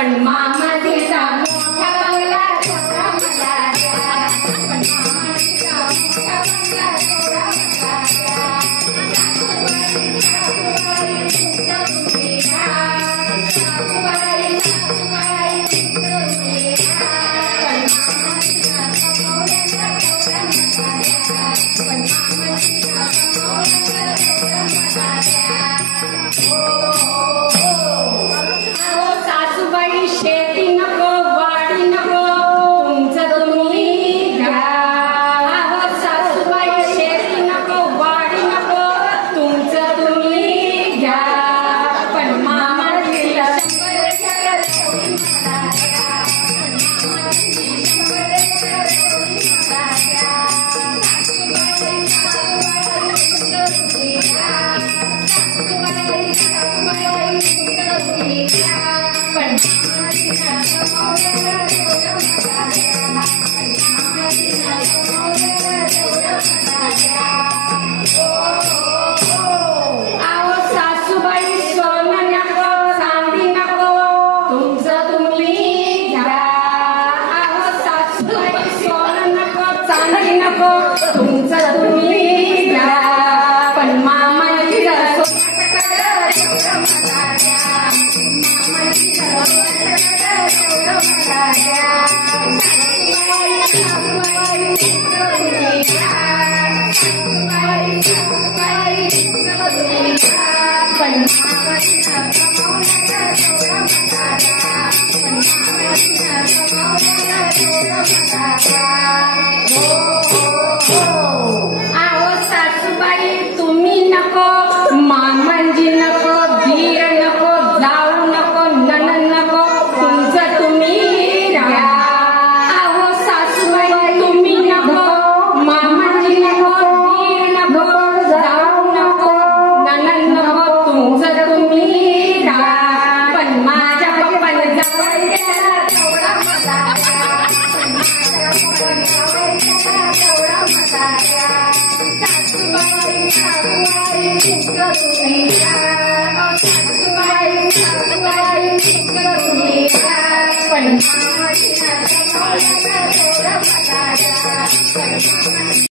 पण मामा तिचा मोठा बंगला थोडा मला द्या, पण मामा तिचा मोठा बंगला थोडा मला द्या. सासूबाई सासूबाई तुमचं तुम्ही द्या, सासूबाई सासूबाई तुमचं तुम्ही द्या, पण मामा तिचा कमवलेला थोडा मला द्या, पण मामा तिचा कमवलेला थोडा मला द्या. सासूबाई शेती नको वाडी नको तुमचं तुम्ही घ्या, सासूबाई शेती नको वाडी नको तुमचं तुम्ही घ्या, पण मामा तिला 100 एकर थोडी मला द्या, पण मामा तिला 100 एकर थोडी मला द्या. सासूबाई सासूबाई तुमचं तुम्ही घ्या, सासूबाई सासूबाई तुमचं तुम्ही घ्या, पण मामा तिला कमवलेला थोडं मला द्या, पण मामा तिला कमवलेला थोडं मला द्या. आओ सासूबाई सोनं नको चांदी नको तुमचं तुम्ही घ्या, आओ सासूबाई सोनं नको चांदी नको तुमचं तुम्ही घ्या, पण मामा तिला सोन्याचं थोडं मला द्या, मामा तिला सोन्याचं थोडं मला द्या. सासूबाई सासूबाई तुमचं तुम्ही घ्या, सासूबाई सासूबाई तुमचं तुम्ही घ्या, पण मामा तिला कमवलेला थोडं मला द्या, पण मामा तिला कमवलेला थोडं मला द्या. आओ सासूबाई तुम्ही नको मामांजी नको धीर नको जाऊ नको नणंद नको तुमचं तुम्ही घ्या, आओ सासूबाई तुम्ही नको मामांजी नको धीर नको जाऊ नको नणंद नको तुमचं तुम्ही घ्या, पण माझ्या पप्पाने जावई केला तेवढा मला द्या, पण माझ्या पप्पाने जावई केला तेवढा मला द्या. सासूबाई सासूबाई तुमचं तुम्ही घ्या, सासूबाई सासूबाई तुमचं तुम्ही घ्या, पण मामा तिला कमवलेला थोडं मला द्या, पण मामा